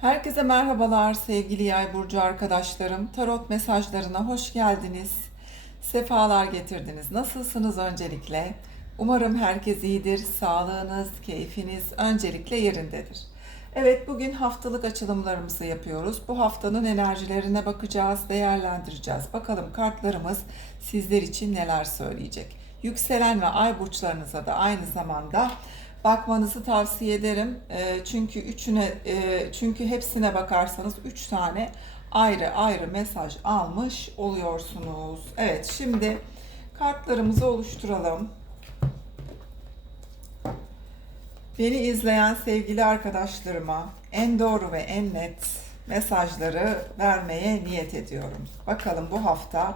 Herkese merhabalar sevgili Yay burcu arkadaşlarım. Tarot mesajlarına hoş geldiniz. Sefalar getirdiniz. Nasılsınız öncelikle? Umarım herkes iyidir. Sağlığınız, keyfiniz öncelikle yerindedir. Evet bugün haftalık açılımlarımızı yapıyoruz. Bu haftanın enerjilerine bakacağız, değerlendireceğiz. Bakalım kartlarımız sizler için neler söyleyecek. Yükselen ve ay burçlarınıza da aynı zamanda bakmanızı tavsiye ederim. E, çünkü üçüne e, çünkü hepsine bakarsanız üç tane ayrı ayrı mesaj almış oluyorsunuz. Evet şimdi kartlarımızı oluşturalım. Beni izleyen sevgili arkadaşlarıma en doğru ve en net mesajları vermeye niyet ediyorum. Bakalım bu hafta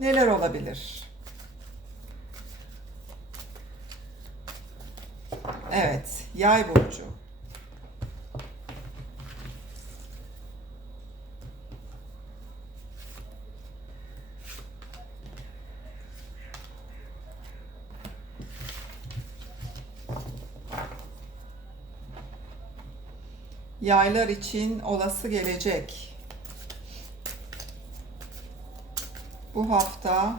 neler olabilir? Evet, Yay burcu. Yaylar için olası gelecek. Bu hafta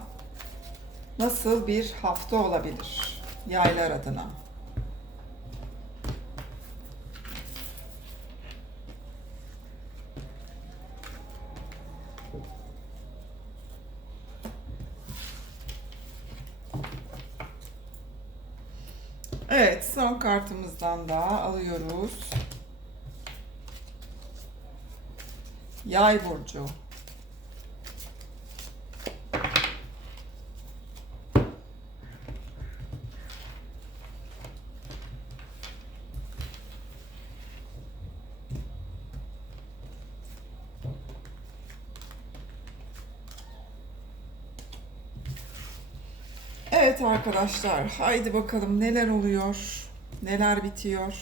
nasıl bir hafta olabilir yaylar adına? Evet, son kartımızdan da alıyoruz. Yay burcu. Evet arkadaşlar, haydi bakalım neler oluyor, neler bitiyor.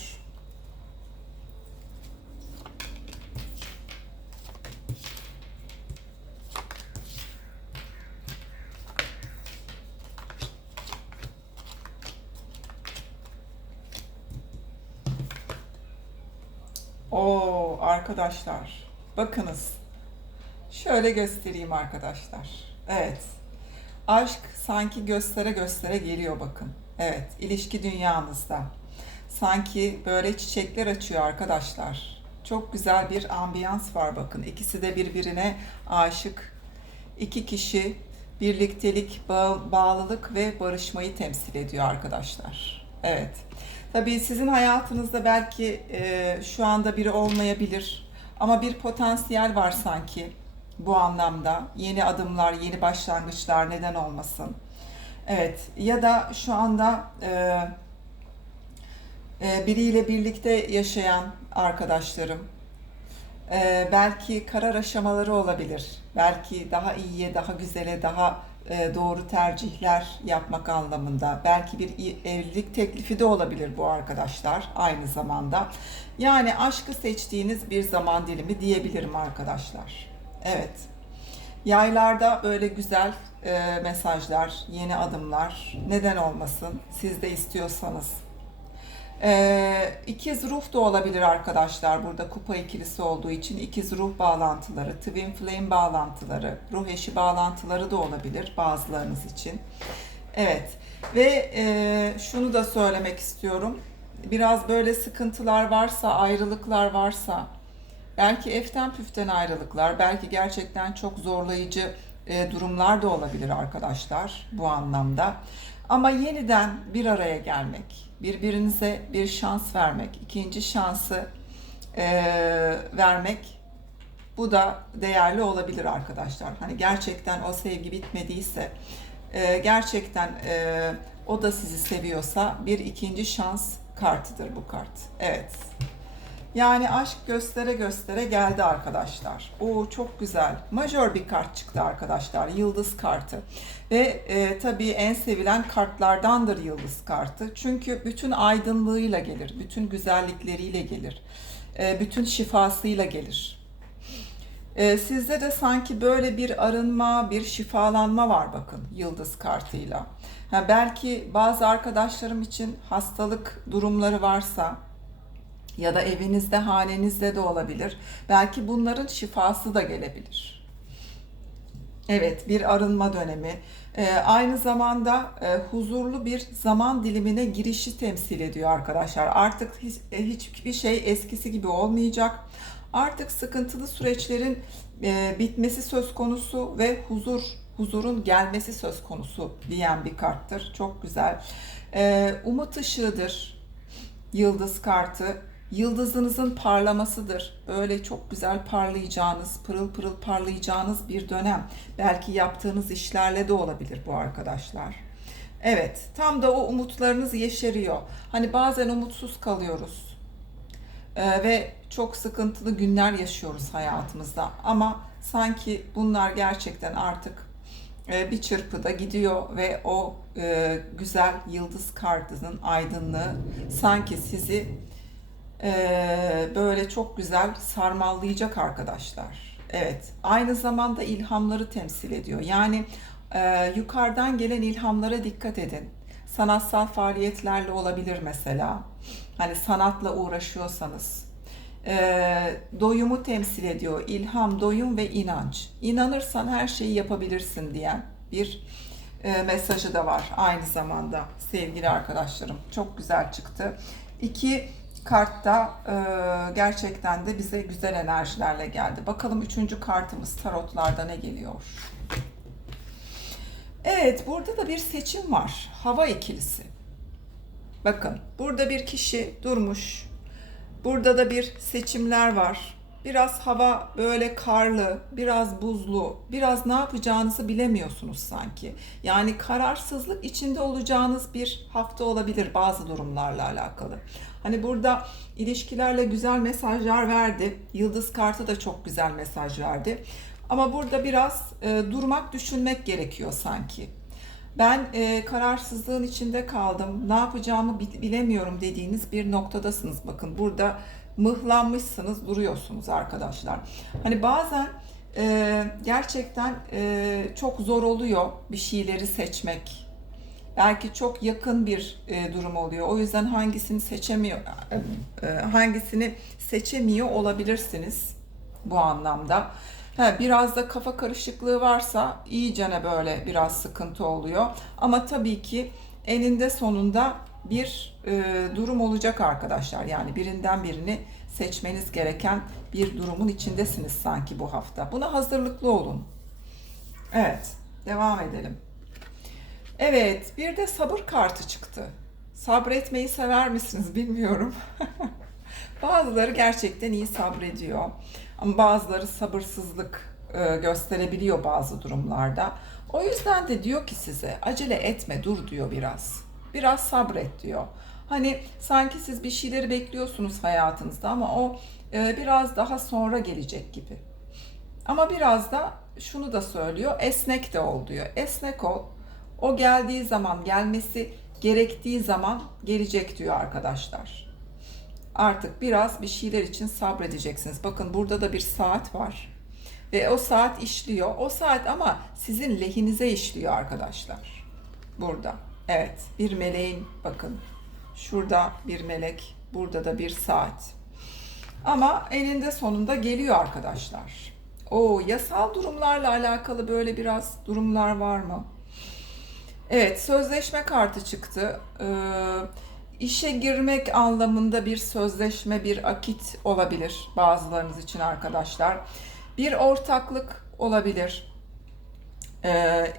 Oo arkadaşlar, bakınız. Şöyle göstereyim arkadaşlar. Evet. Aşk sanki göstere göstere geliyor bakın. Evet, ilişki dünyanızda. Sanki böyle çiçekler açıyor arkadaşlar. Çok güzel bir ambiyans var bakın. İkisi de birbirine aşık. İki kişi birliktelik, bağ- bağlılık ve barışmayı temsil ediyor arkadaşlar. Evet. Tabii sizin hayatınızda belki e, şu anda biri olmayabilir ama bir potansiyel var sanki bu anlamda. Yeni adımlar, yeni başlangıçlar neden olmasın. Evet ya da şu anda e, e, biriyle birlikte yaşayan arkadaşlarım e, belki karar aşamaları olabilir. Belki daha iyiye, daha güzele, daha e, doğru tercihler yapmak anlamında. Belki bir evlilik teklifi de olabilir bu arkadaşlar aynı zamanda. Yani aşkı seçtiğiniz bir zaman dilimi diyebilirim arkadaşlar. Evet. Yaylarda öyle güzel e, mesajlar, yeni adımlar neden olmasın siz de istiyorsanız. E, ikiz ruh da olabilir arkadaşlar burada kupa ikilisi olduğu için ikiz ruh bağlantıları, twin flame bağlantıları, ruh eşi bağlantıları da olabilir bazılarınız için. Evet ve e, şunu da söylemek istiyorum. Biraz böyle sıkıntılar varsa, ayrılıklar varsa, belki eften püften ayrılıklar, belki gerçekten çok zorlayıcı e, durumlar da olabilir arkadaşlar bu anlamda. Ama yeniden bir araya gelmek, birbirinize bir şans vermek, ikinci şansı e, vermek bu da değerli olabilir arkadaşlar. Hani gerçekten o sevgi bitmediyse, e, gerçekten e, o da sizi seviyorsa bir ikinci şans kartıdır bu kart. Evet. Yani aşk göstere göstere geldi arkadaşlar. Oo çok güzel. Majör bir kart çıktı arkadaşlar. Yıldız kartı. Ve e, tabii en sevilen kartlardandır yıldız kartı. Çünkü bütün aydınlığıyla gelir. Bütün güzellikleriyle gelir. E, bütün şifasıyla gelir. E, sizde de sanki böyle bir arınma, bir şifalanma var bakın yıldız kartıyla. Ha, belki bazı arkadaşlarım için hastalık durumları varsa ya da evinizde, hanenizde de olabilir. Belki bunların şifası da gelebilir. Evet, bir arınma dönemi. Ee, aynı zamanda e, huzurlu bir zaman dilimine girişi temsil ediyor arkadaşlar. Artık hiç, e, hiçbir şey eskisi gibi olmayacak. Artık sıkıntılı süreçlerin e, bitmesi söz konusu ve huzur, huzurun gelmesi söz konusu diyen bir karttır. Çok güzel. Ee, umut ışığıdır. Yıldız kartı. Yıldızınızın parlamasıdır. Böyle çok güzel parlayacağınız, pırıl pırıl parlayacağınız bir dönem. Belki yaptığınız işlerle de olabilir bu arkadaşlar. Evet, tam da o umutlarınız yeşeriyor. Hani bazen umutsuz kalıyoruz. Ee, ve çok sıkıntılı günler yaşıyoruz hayatımızda. Ama sanki bunlar gerçekten artık e, bir çırpıda gidiyor ve o e, güzel yıldız kartının aydınlığı sanki sizi ee, böyle çok güzel sarmallayacak arkadaşlar. Evet, aynı zamanda ilhamları temsil ediyor. Yani e, yukarıdan gelen ilhamlara dikkat edin. Sanatsal faaliyetlerle olabilir mesela. Hani sanatla uğraşıyorsanız. Ee, doyumu temsil ediyor. İlham, doyum ve inanç. İnanırsan her şeyi yapabilirsin diyen bir e, mesajı da var aynı zamanda sevgili arkadaşlarım. Çok güzel çıktı. İki kartta e, gerçekten de bize güzel enerjilerle geldi. Bakalım üçüncü kartımız tarotlarda ne geliyor? Evet, burada da bir seçim var. Hava ikilisi. Bakın, burada bir kişi durmuş. Burada da bir seçimler var. Biraz hava böyle karlı, biraz buzlu, biraz ne yapacağınızı bilemiyorsunuz sanki. Yani kararsızlık içinde olacağınız bir hafta olabilir bazı durumlarla alakalı. Hani burada ilişkilerle güzel mesajlar verdi. Yıldız kartı da çok güzel mesaj verdi. Ama burada biraz e, durmak, düşünmek gerekiyor sanki. Ben e, kararsızlığın içinde kaldım. Ne yapacağımı bilemiyorum dediğiniz bir noktadasınız. Bakın burada mıhlanmışsınız, duruyorsunuz arkadaşlar. Hani bazen e, gerçekten e, çok zor oluyor bir şeyleri seçmek. Belki çok yakın bir e, durum oluyor. O yüzden hangisini seçemiyor, e, e, hangisini seçemiyor olabilirsiniz bu anlamda. Ha, biraz da kafa karışıklığı varsa iyicene böyle biraz sıkıntı oluyor. Ama tabii ki eninde sonunda bir e, durum olacak arkadaşlar. Yani birinden birini seçmeniz gereken bir durumun içindesiniz sanki bu hafta. Buna hazırlıklı olun. Evet, devam edelim. Evet, bir de sabır kartı çıktı. Sabretmeyi sever misiniz bilmiyorum. bazıları gerçekten iyi sabrediyor. Ama bazıları sabırsızlık e, gösterebiliyor bazı durumlarda. O yüzden de diyor ki size acele etme dur diyor biraz. Biraz sabret diyor. Hani sanki siz bir şeyleri bekliyorsunuz hayatınızda ama o e, biraz daha sonra gelecek gibi. Ama biraz da şunu da söylüyor, esnek de ol diyor. Esnek ol. O geldiği zaman, gelmesi gerektiği zaman gelecek diyor arkadaşlar. Artık biraz bir şeyler için sabredeceksiniz. Bakın burada da bir saat var. Ve o saat işliyor. O saat ama sizin lehinize işliyor arkadaşlar. Burada. Evet, bir meleğin bakın. Şurada bir melek, burada da bir saat. Ama eninde sonunda geliyor arkadaşlar. O yasal durumlarla alakalı böyle biraz durumlar var mı? Evet, sözleşme kartı çıktı. Ee, işe girmek anlamında bir sözleşme, bir akit olabilir bazılarınız için arkadaşlar. Bir ortaklık olabilir. Ee,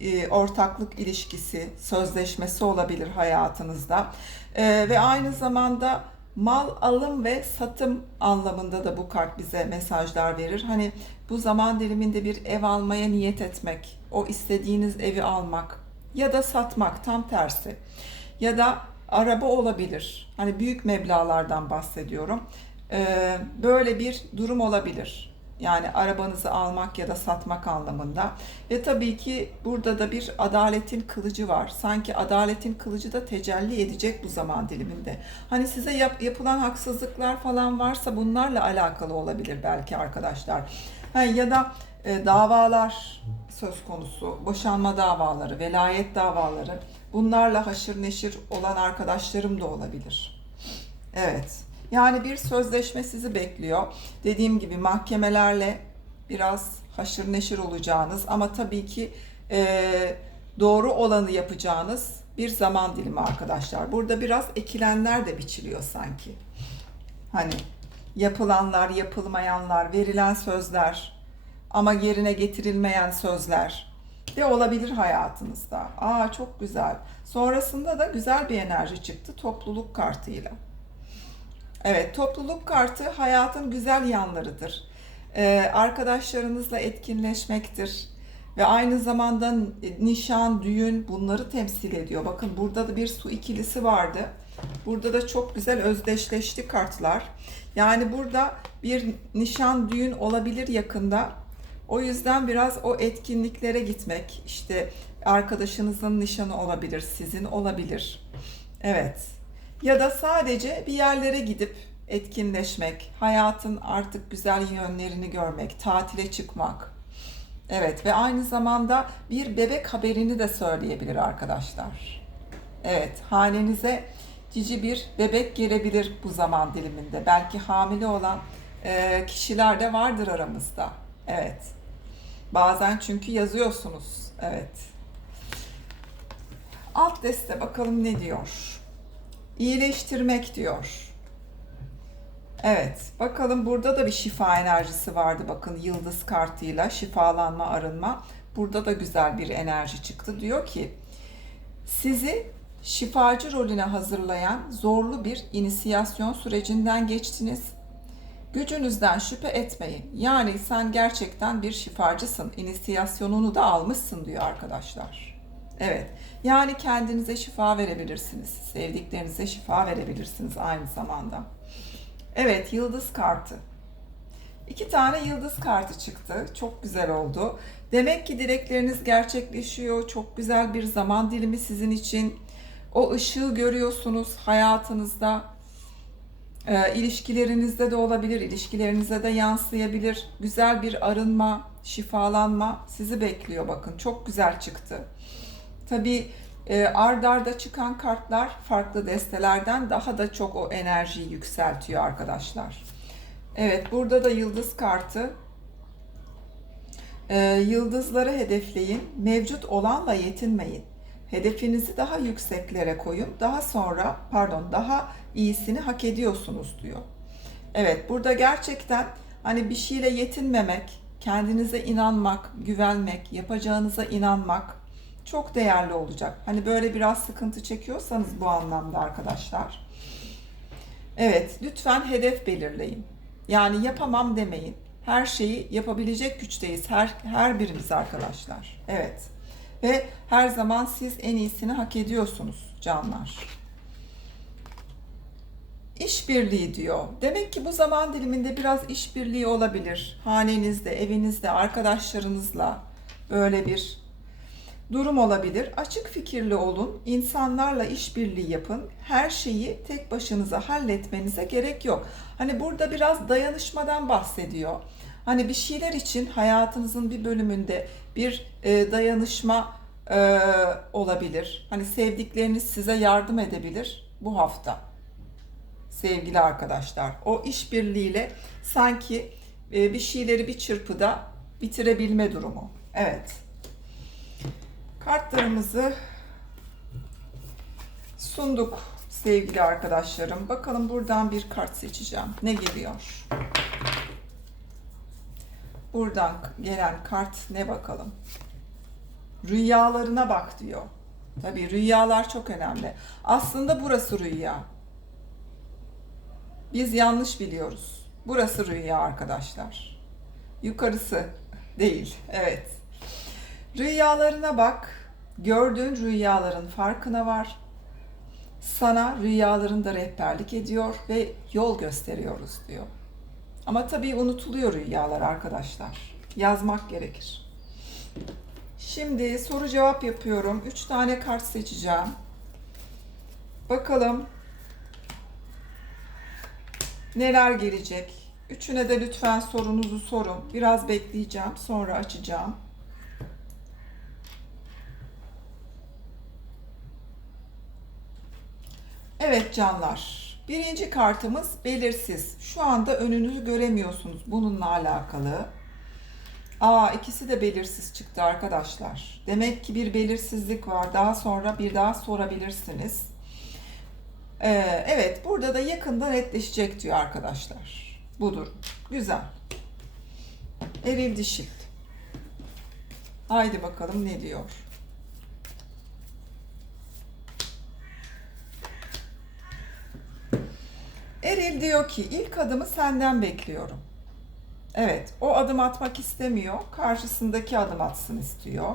e, ortaklık ilişkisi, sözleşmesi olabilir hayatınızda. Ee, ve aynı zamanda mal alım ve satım anlamında da bu kart bize mesajlar verir. Hani bu zaman diliminde bir ev almaya niyet etmek, o istediğiniz evi almak ya da satmak tam tersi. Ya da araba olabilir. Hani büyük meblalardan bahsediyorum. Ee, böyle bir durum olabilir. Yani arabanızı almak ya da satmak anlamında. Ve tabii ki burada da bir adaletin kılıcı var. Sanki adaletin kılıcı da tecelli edecek bu zaman diliminde. Hani size yap, yapılan haksızlıklar falan varsa bunlarla alakalı olabilir belki arkadaşlar. Ha, ya da e, davalar söz konusu, boşanma davaları, velayet davaları bunlarla haşır neşir olan arkadaşlarım da olabilir. Evet. Yani bir sözleşme sizi bekliyor. Dediğim gibi mahkemelerle biraz haşır neşir olacağınız ama tabii ki e, doğru olanı yapacağınız bir zaman dilimi arkadaşlar. Burada biraz ekilenler de biçiliyor sanki. Hani yapılanlar, yapılmayanlar, verilen sözler ama yerine getirilmeyen sözler de olabilir hayatınızda. Aa çok güzel. Sonrasında da güzel bir enerji çıktı topluluk kartıyla. Evet, topluluk kartı hayatın güzel yanlarıdır. Ee, arkadaşlarınızla etkinleşmektir. Ve aynı zamanda nişan, düğün bunları temsil ediyor. Bakın burada da bir su ikilisi vardı. Burada da çok güzel özdeşleşti kartlar. Yani burada bir nişan, düğün olabilir yakında. O yüzden biraz o etkinliklere gitmek, işte arkadaşınızın nişanı olabilir, sizin olabilir. Evet. Ya da sadece bir yerlere gidip etkinleşmek, hayatın artık güzel yönlerini görmek, tatile çıkmak. Evet ve aynı zamanda bir bebek haberini de söyleyebilir arkadaşlar. Evet, hanenize cici bir bebek gelebilir bu zaman diliminde. Belki hamile olan e, kişiler de vardır aramızda. Evet. Bazen çünkü yazıyorsunuz. Evet. Alt deste bakalım ne diyor. İyileştirmek diyor. Evet, bakalım burada da bir şifa enerjisi vardı. Bakın yıldız kartıyla şifalanma, arınma. Burada da güzel bir enerji çıktı. Diyor ki, sizi şifacı rolüne hazırlayan zorlu bir inisiyasyon sürecinden geçtiniz. Gücünüzden şüphe etmeyin. Yani sen gerçekten bir şifacısın. İnisiyasyonunu da almışsın diyor arkadaşlar. Evet. Yani kendinize şifa verebilirsiniz. Sevdiklerinize şifa verebilirsiniz aynı zamanda. Evet, yıldız kartı. İki tane yıldız kartı çıktı. Çok güzel oldu. Demek ki dilekleriniz gerçekleşiyor. Çok güzel bir zaman dilimi sizin için. O ışığı görüyorsunuz hayatınızda. E, ilişkilerinizde de olabilir, ilişkilerinize de yansıyabilir. Güzel bir arınma, şifalanma sizi bekliyor bakın. Çok güzel çıktı. Tabii e, ard arda çıkan kartlar farklı destelerden daha da çok o enerjiyi yükseltiyor arkadaşlar. Evet burada da yıldız kartı. E, yıldızları hedefleyin. Mevcut olanla yetinmeyin. Hedefinizi daha yükseklere koyun. Daha sonra pardon daha iyisini hak ediyorsunuz diyor. Evet burada gerçekten hani bir şeyle yetinmemek, kendinize inanmak, güvenmek, yapacağınıza inanmak çok değerli olacak. Hani böyle biraz sıkıntı çekiyorsanız bu anlamda arkadaşlar. Evet, lütfen hedef belirleyin. Yani yapamam demeyin. Her şeyi yapabilecek güçteyiz her her birimiz arkadaşlar. Evet. Ve her zaman siz en iyisini hak ediyorsunuz canlar. İşbirliği diyor. Demek ki bu zaman diliminde biraz işbirliği olabilir. Hanenizde, evinizde, arkadaşlarınızla böyle bir durum olabilir. Açık fikirli olun. insanlarla işbirliği yapın. Her şeyi tek başınıza halletmenize gerek yok. Hani burada biraz dayanışmadan bahsediyor. Hani bir şeyler için hayatınızın bir bölümünde bir e, dayanışma e, olabilir. Hani sevdikleriniz size yardım edebilir bu hafta. Sevgili arkadaşlar, o işbirliğiyle sanki e, bir şeyleri bir çırpıda bitirebilme durumu. Evet. Kartlarımızı sunduk sevgili arkadaşlarım. Bakalım buradan bir kart seçeceğim. Ne geliyor? Buradan gelen kart ne bakalım? Rüyalarına bak diyor. Tabii rüyalar çok önemli. Aslında burası rüya. Biz yanlış biliyoruz. Burası rüya arkadaşlar. Yukarısı değil. Evet. Rüyalarına bak. Gördüğün rüyaların farkına var. Sana rüyalarında rehberlik ediyor ve yol gösteriyoruz diyor. Ama tabii unutuluyor rüyalar arkadaşlar. Yazmak gerekir. Şimdi soru cevap yapıyorum. Üç tane kart seçeceğim. Bakalım neler gelecek. Üçüne de lütfen sorunuzu sorun. Biraz bekleyeceğim. Sonra açacağım. Evet canlar. Birinci kartımız belirsiz. Şu anda önünüzü göremiyorsunuz bununla alakalı. Aa ikisi de belirsiz çıktı arkadaşlar. Demek ki bir belirsizlik var. Daha sonra bir daha sorabilirsiniz. Ee, evet burada da yakında netleşecek diyor arkadaşlar. Budur. Güzel. Eril dişil. Haydi bakalım ne diyor. Eril diyor ki ilk adımı senden bekliyorum. Evet, o adım atmak istemiyor. Karşısındaki adım atsın istiyor.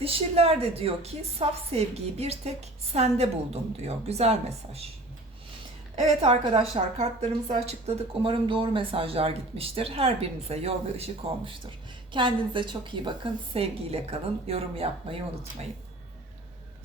Dişiller de diyor ki saf sevgiyi bir tek sende buldum diyor. Güzel mesaj. Evet arkadaşlar kartlarımızı açıkladık. Umarım doğru mesajlar gitmiştir. Her birinize yol ve ışık olmuştur. Kendinize çok iyi bakın. Sevgiyle kalın. Yorum yapmayı unutmayın.